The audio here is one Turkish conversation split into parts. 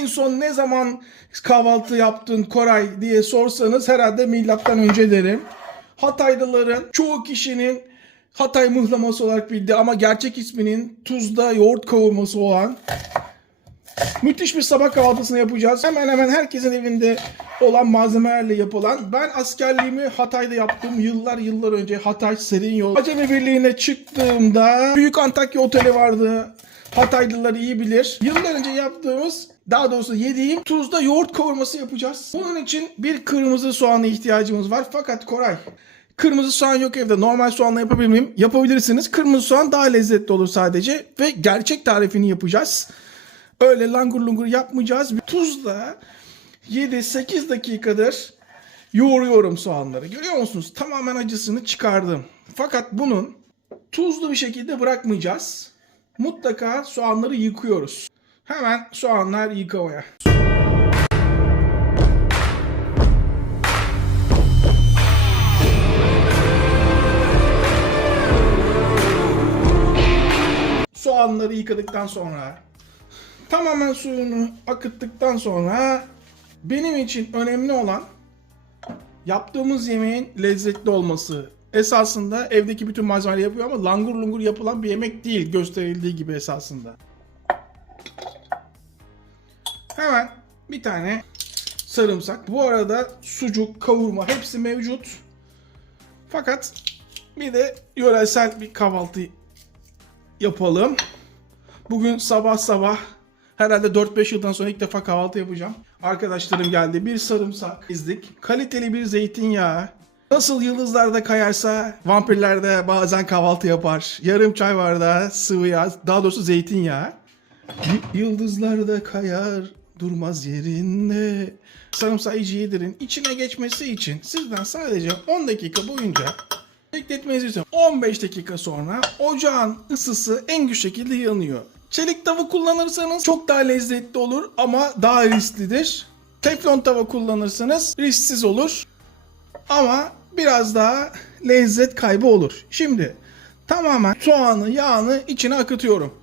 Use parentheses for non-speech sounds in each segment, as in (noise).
en son ne zaman kahvaltı yaptın Koray diye sorsanız herhalde milattan önce derim. Hataylıların çoğu kişinin Hatay mıhlaması olarak bildiği ama gerçek isminin tuzda yoğurt kavurması olan müthiş bir sabah kahvaltısını yapacağız. Hemen hemen herkesin evinde olan malzemelerle yapılan. Ben askerliğimi Hatay'da yaptım. Yıllar yıllar önce Hatay Serin Yol. Acemi Birliği'ne çıktığımda Büyük Antakya Oteli vardı. Hataylılar iyi bilir. Yıllar önce yaptığımız daha doğrusu yediğim tuzda yoğurt kavurması yapacağız. Bunun için bir kırmızı soğana ihtiyacımız var. Fakat Koray Kırmızı soğan yok evde. Normal soğanla yapabilir miyim? Yapabilirsiniz. Kırmızı soğan daha lezzetli olur sadece. Ve gerçek tarifini yapacağız. Öyle langur lungur yapmayacağız. Tuzla 7-8 dakikadır yoğuruyorum soğanları. Görüyor musunuz? Tamamen acısını çıkardım. Fakat bunun tuzlu bir şekilde bırakmayacağız. Mutlaka soğanları yıkıyoruz. Hemen soğanlar yıkamaya. Soğanları yıkadıktan sonra tamamen suyunu akıttıktan sonra benim için önemli olan yaptığımız yemeğin lezzetli olması. Esasında evdeki bütün malzemeleri yapıyor ama langur lungur yapılan bir yemek değil gösterildiği gibi esasında. Hemen bir tane sarımsak. Bu arada sucuk, kavurma hepsi mevcut. Fakat bir de yöresel bir kahvaltı yapalım. Bugün sabah sabah herhalde 4-5 yıldan sonra ilk defa kahvaltı yapacağım. Arkadaşlarım geldi. Bir sarımsak izdik. Kaliteli bir zeytinyağı. Nasıl yıldızlarda kayarsa vampirler de bazen kahvaltı yapar. Yarım çay bardağı sıvı yağ, daha doğrusu zeytinyağı. Y- Yıldızlarda kayar durmaz yerinde. Sarımsağı yedirin. İçine geçmesi için sizden sadece 10 dakika boyunca bekletmenizi istiyorum. 15 dakika sonra ocağın ısısı en güçlü şekilde yanıyor. Çelik tava kullanırsanız çok daha lezzetli olur ama daha risklidir. Teflon tava kullanırsanız risksiz olur ama biraz daha lezzet kaybı olur. Şimdi tamamen soğanı, yağını içine akıtıyorum.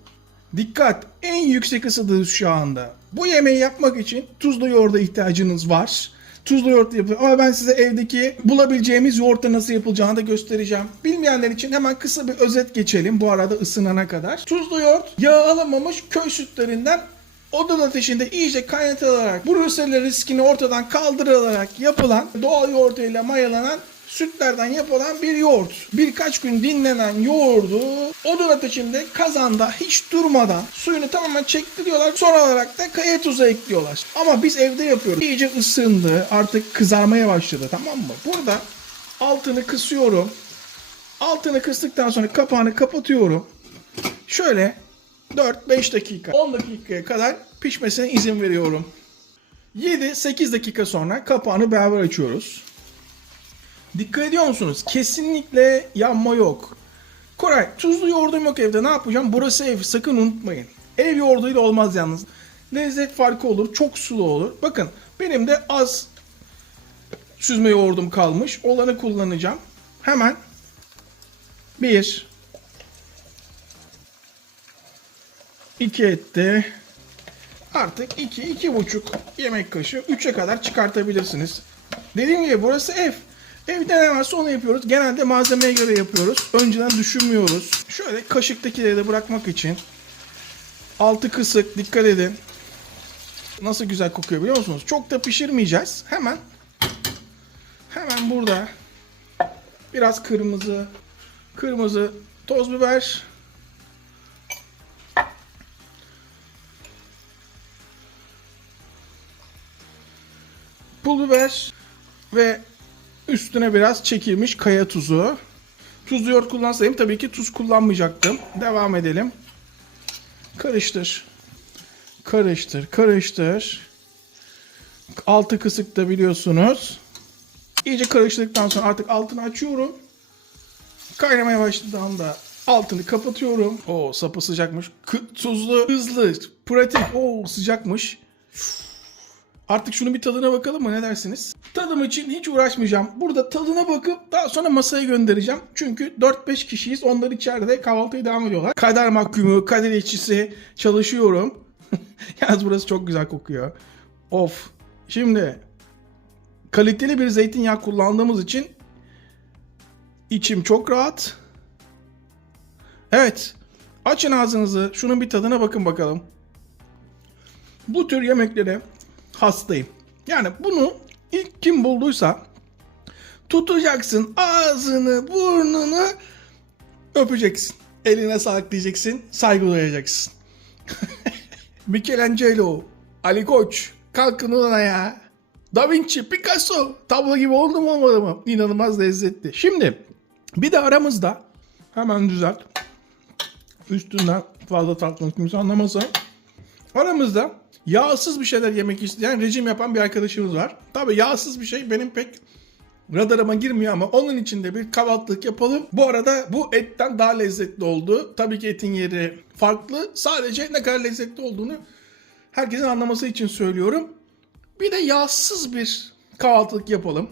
Dikkat! En yüksek ısıdayız şu anda. Bu yemeği yapmak için tuzlu yoğurda ihtiyacınız var. Tuzlu yoğurt yapıyor ama ben size evdeki bulabileceğimiz yoğurtta nasıl yapılacağını da göstereceğim. Bilmeyenler için hemen kısa bir özet geçelim bu arada ısınana kadar. Tuzlu yoğurt yağ alamamış köy sütlerinden odun ateşinde iyice kaynatılarak Brusella riskini ortadan kaldırılarak yapılan doğal yoğurt ile mayalanan sütlerden yapılan bir yoğurt. Birkaç gün dinlenen yoğurdu odun ateşinde kazanda hiç durmadan suyunu tamamen çektiriyorlar. Son olarak da kaya tuzu ekliyorlar. Ama biz evde yapıyoruz. İyice ısındı. Artık kızarmaya başladı tamam mı? Burada altını kısıyorum. Altını kıstıktan sonra kapağını kapatıyorum. Şöyle 4-5 dakika 10 dakikaya kadar pişmesine izin veriyorum. 7-8 dakika sonra kapağını beraber açıyoruz. Dikkat ediyor musunuz? Kesinlikle yanma yok. Koray tuzlu yoğurdum yok evde ne yapacağım? Burası ev sakın unutmayın. Ev yoğurduyla olmaz yalnız. Lezzet farkı olur. Çok sulu olur. Bakın benim de az süzme yoğurdum kalmış. Olanı kullanacağım. Hemen bir 2 etti. Artık 2 iki, buçuk yemek kaşığı 3'e kadar çıkartabilirsiniz. Dediğim gibi burası ev. Evde ne varsa onu yapıyoruz. Genelde malzemeye göre yapıyoruz. Önceden düşünmüyoruz. Şöyle kaşıktakileri de bırakmak için altı kısık dikkat edin. Nasıl güzel kokuyor biliyor musunuz? Çok da pişirmeyeceğiz. Hemen hemen burada biraz kırmızı kırmızı toz biber pul biber ve üstüne biraz çekilmiş kaya tuzu. Tuzlu yoğurt kullansaydım tabii ki tuz kullanmayacaktım. Devam edelim. Karıştır. Karıştır, karıştır. Altı kısık da biliyorsunuz. İyice karıştırdıktan sonra artık altını açıyorum. Kaynamaya başladığında altını kapatıyorum. Oo sapı sıcakmış. Kı- tuzlu, hızlı, pratik. Oo sıcakmış. Artık şunun bir tadına bakalım mı ne dersiniz? Tadım için hiç uğraşmayacağım. Burada tadına bakıp daha sonra masaya göndereceğim. Çünkü 4-5 kişiyiz. Onlar içeride kahvaltıya devam ediyorlar. Kader mahkumu, kader işçisi çalışıyorum. (laughs) Yalnız burası çok güzel kokuyor. Of. Şimdi kaliteli bir zeytinyağı kullandığımız için içim çok rahat. Evet. Açın ağzınızı. Şunun bir tadına bakın bakalım. Bu tür yemeklere hastayım. Yani bunu ilk kim bulduysa tutacaksın ağzını, burnunu öpeceksin. Eline sağlık diyeceksin. Saygı duyacaksın. (laughs) Michelangelo, Ali Koç, kalkın ulan ayağa. Da Vinci, Picasso, tablo gibi oldu mu olmadı mı? İnanılmaz lezzetli. Şimdi bir de aramızda hemen düzelt. Üstünden fazla tartmak kimse anlamasın. Aramızda yağsız bir şeyler yemek isteyen rejim yapan bir arkadaşımız var. Tabi yağsız bir şey benim pek radarıma girmiyor ama onun için de bir kahvaltılık yapalım. Bu arada bu etten daha lezzetli oldu. Tabii ki etin yeri farklı. Sadece ne kadar lezzetli olduğunu herkesin anlaması için söylüyorum. Bir de yağsız bir kahvaltılık yapalım.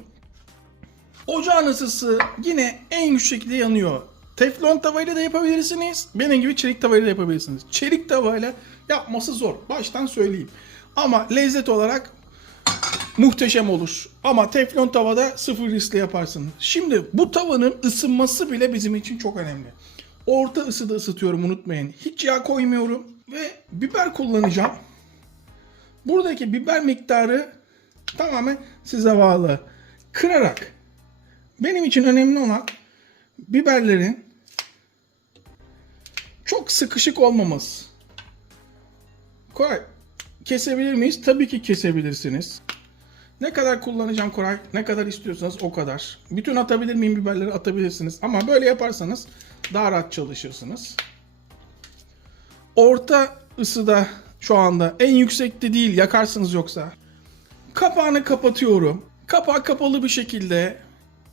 Ocağın ısısı yine en yüksek şekilde yanıyor. Teflon tavayla da yapabilirsiniz. Benim gibi çelik tavayla da yapabilirsiniz. Çelik tavayla yapması zor. Baştan söyleyeyim. Ama lezzet olarak muhteşem olur. Ama teflon tavada sıfır riskle yaparsın. Şimdi bu tavanın ısınması bile bizim için çok önemli. Orta ısıda ısıtıyorum unutmayın. Hiç yağ koymuyorum ve biber kullanacağım. Buradaki biber miktarı tamamen size bağlı. Kırarak. Benim için önemli olan biberlerin çok sıkışık olmaması. Koray, kesebilir miyiz? Tabii ki kesebilirsiniz. Ne kadar kullanacağım Koray? Ne kadar istiyorsanız o kadar. Bütün atabilir miyim biberleri? Atabilirsiniz. Ama böyle yaparsanız daha rahat çalışırsınız. Orta ısıda şu anda en yüksekte değil yakarsınız yoksa. Kapağını kapatıyorum. Kapağı kapalı bir şekilde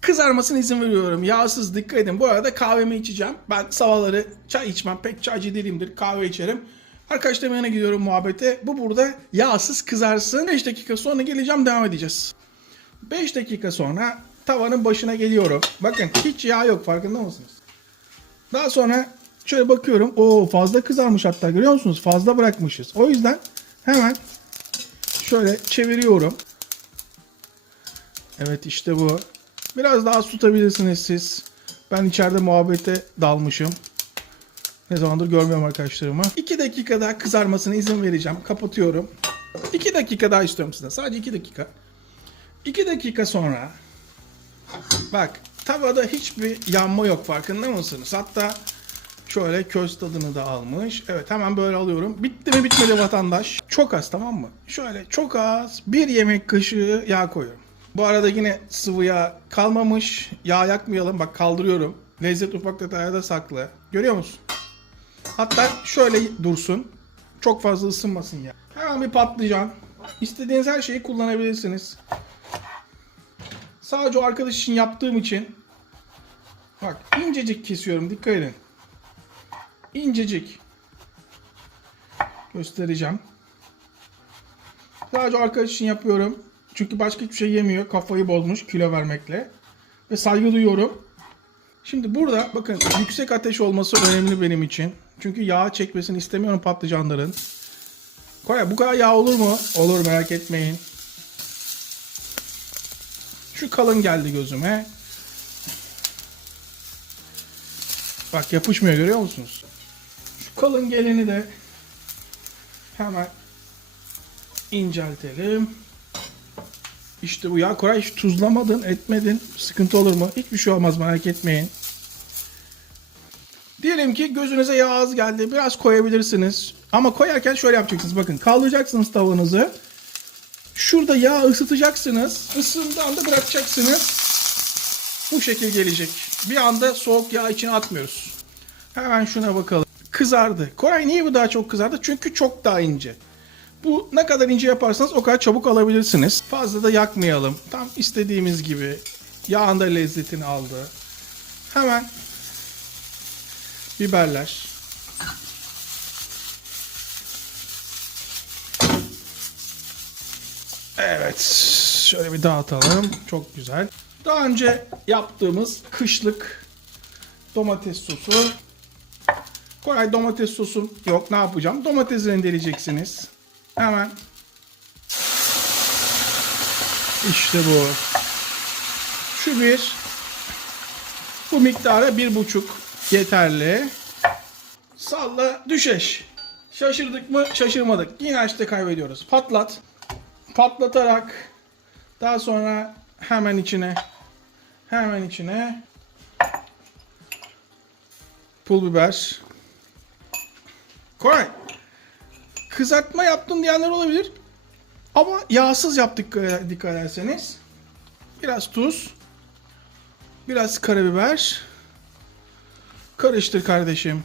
kızarmasına izin veriyorum. Yağsız dikkat edin. Bu arada kahvemi içeceğim. Ben sabahları çay içmem. Pek çaycı değilimdir. Kahve içerim. Arkadaşlarımın yanına gidiyorum muhabbete. Bu burada yağsız kızarsın. 5 dakika sonra geleceğim devam edeceğiz. 5 dakika sonra tavanın başına geliyorum. Bakın hiç yağ yok farkında mısınız? Daha sonra şöyle bakıyorum. O fazla kızarmış hatta görüyor musunuz? Fazla bırakmışız. O yüzden hemen şöyle çeviriyorum. Evet işte bu. Biraz daha tutabilirsiniz siz. Ben içeride muhabbete dalmışım. Ne zamandır görmüyorum arkadaşlarımı. 2 dakika daha kızarmasına izin vereceğim. Kapatıyorum. 2 dakika daha istiyorum sizden. Sadece 2 dakika. 2 dakika sonra bak tavada hiçbir yanma yok farkında mısınız? Hatta şöyle köz tadını da almış. Evet hemen böyle alıyorum. Bitti mi bitmedi vatandaş. Çok az tamam mı? Şöyle çok az bir yemek kaşığı yağ koyuyorum. Bu arada yine sıvı yağ kalmamış. Yağ yakmayalım. Bak kaldırıyorum. Lezzet ufak detayda saklı. Görüyor musun? Hatta şöyle dursun. Çok fazla ısınmasın ya. Hemen bir patlıcan. İstediğiniz her şeyi kullanabilirsiniz. Sadece o arkadaş için yaptığım için bak incecik kesiyorum dikkat edin. İncecik. Göstereceğim. Sadece arkadaş için yapıyorum. Çünkü başka hiçbir şey yemiyor. Kafayı bozmuş kilo vermekle. Ve saygı duyuyorum. Şimdi burada bakın yüksek ateş olması önemli benim için. Çünkü yağ çekmesini istemiyorum patlıcanların. Koray bu kadar yağ olur mu? Olur merak etmeyin. Şu kalın geldi gözüme. Bak yapışmıyor görüyor musunuz? Şu kalın geleni de hemen inceltelim. İşte bu ya Koray hiç tuzlamadın etmedin. Sıkıntı olur mu? Hiçbir şey olmaz merak etmeyin. Diyelim ki gözünüze yağ az geldi. Biraz koyabilirsiniz. Ama koyarken şöyle yapacaksınız. Bakın kaldıracaksınız tavanızı. Şurada yağ ısıtacaksınız. Isındığı anda bırakacaksınız. Bu şekil gelecek. Bir anda soğuk yağ içine atmıyoruz. Hemen şuna bakalım. Kızardı. Koray niye bu daha çok kızardı? Çünkü çok daha ince. Bu ne kadar ince yaparsanız o kadar çabuk alabilirsiniz. Fazla da yakmayalım. Tam istediğimiz gibi. Yağın da lezzetini aldı. Hemen biberler. Evet. Şöyle bir dağıtalım. Çok güzel. Daha önce yaptığımız kışlık domates sosu. Koray domates sosum yok. Ne yapacağım? Domates rendeleyeceksiniz. Hemen. İşte bu. Şu bir. Bu miktara bir buçuk yeterli. Salla düşeş. Şaşırdık mı? Şaşırmadık. Yine işte kaybediyoruz. Patlat. Patlatarak daha sonra hemen içine hemen içine pul biber. Koray. Kızartma yaptın diyenler olabilir. Ama yağsız yaptık e, dikkat ederseniz. Biraz tuz. Biraz karabiber. Karıştır kardeşim.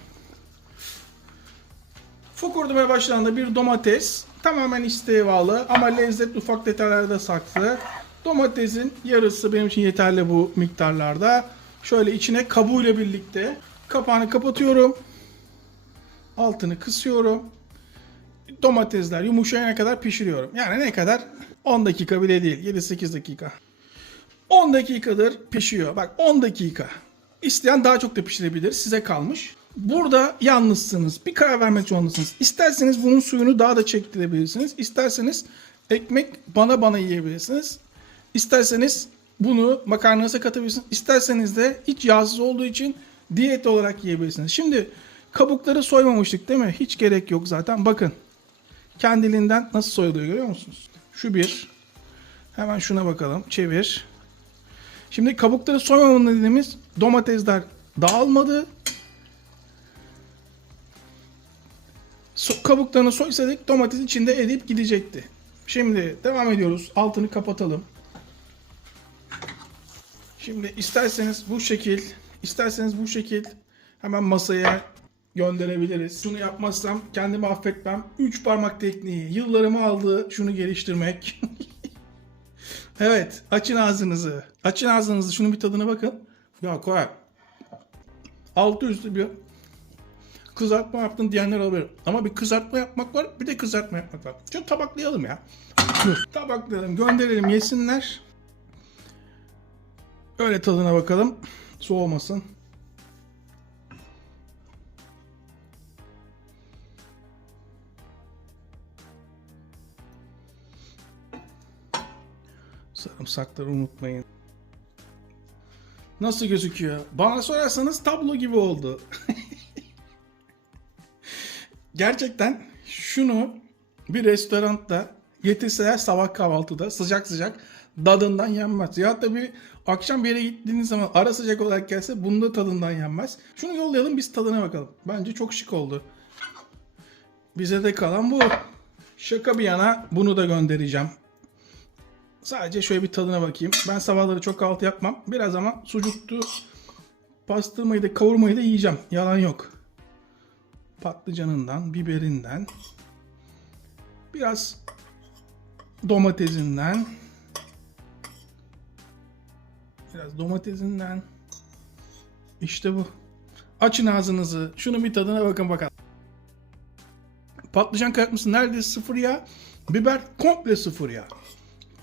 Fokurdumaya başlandığında bir domates. Tamamen isteğe bağlı ama lezzet ufak detaylarda saklı. Domatesin yarısı benim için yeterli bu miktarlarda. Şöyle içine kabuğuyla birlikte kapağını kapatıyorum. Altını kısıyorum. Domatesler yumuşayana kadar pişiriyorum. Yani ne kadar? 10 dakika bile değil. 7-8 dakika. 10 dakikadır pişiyor. Bak 10 dakika. İsteyen daha çok da pişirebilir. Size kalmış. Burada yalnızsınız. Bir karar vermek zorundasınız. İsterseniz bunun suyunu daha da çektirebilirsiniz. İsterseniz ekmek bana bana yiyebilirsiniz. İsterseniz bunu makarnanıza katabilirsiniz. İsterseniz de hiç yağsız olduğu için diyet olarak yiyebilirsiniz. Şimdi kabukları soymamıştık değil mi? Hiç gerek yok zaten. Bakın. Kendiliğinden nasıl soyuluyor görüyor musunuz? Şu bir. Hemen şuna bakalım. Çevir. Şimdi kabukları soymamın dediğimiz domatesler dağılmadı. So- kabuklarını soysaydık domates içinde eriyip gidecekti. Şimdi devam ediyoruz. Altını kapatalım. Şimdi isterseniz bu şekil, isterseniz bu şekil hemen masaya gönderebiliriz. Şunu yapmazsam kendimi affetmem. Üç parmak tekniği. Yıllarımı aldı şunu geliştirmek. (laughs) evet, açın ağzınızı. Açın ağzınızı. Şunun bir tadına bakın. Ya koy. Altı üstü bir kızartma yaptın diyenler olabilir. Ama bir kızartma yapmak var, bir de kızartma yapmak var. Şunu tabaklayalım ya. Tabaklayalım, gönderelim, yesinler. Öyle tadına bakalım. Soğumasın. Sarımsakları unutmayın. Nasıl gözüküyor? Bana sorarsanız tablo gibi oldu. (laughs) Gerçekten şunu bir restoranda getirseler sabah kahvaltıda sıcak sıcak tadından yenmez. Ya da bir akşam bir yere gittiğiniz zaman ara sıcak olarak gelse bunun da tadından yenmez. Şunu yollayalım biz tadına bakalım. Bence çok şık oldu. Bize de kalan bu. Şaka bir yana bunu da göndereceğim. Sadece şöyle bir tadına bakayım. Ben sabahları çok kahvaltı yapmam. Biraz ama sucuktu, pastırmayı da kavurmayı da yiyeceğim. Yalan yok. Patlıcanından, biberinden, biraz domatesinden, biraz domatesinden. İşte bu. Açın ağzınızı. Şunun bir tadına bakın bakalım. Patlıcan kayartması neredeyse sıfır yağ. Biber komple sıfır yağ.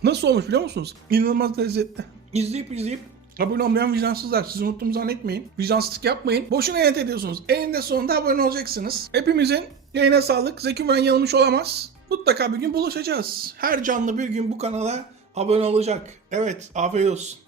Nasıl olmuş biliyor musunuz? İnanılmaz lezzetli. İzleyip izleyip abone olmayan vicdansızlar. Sizi unuttuğumu zannetmeyin. Vicdansızlık yapmayın. Boşuna yayın ediyorsunuz. Eninde sonunda abone olacaksınız. Hepimizin yayına sağlık. Zeki Müren yanılmış olamaz. Mutlaka bir gün buluşacağız. Her canlı bir gün bu kanala abone olacak. Evet afiyet olsun.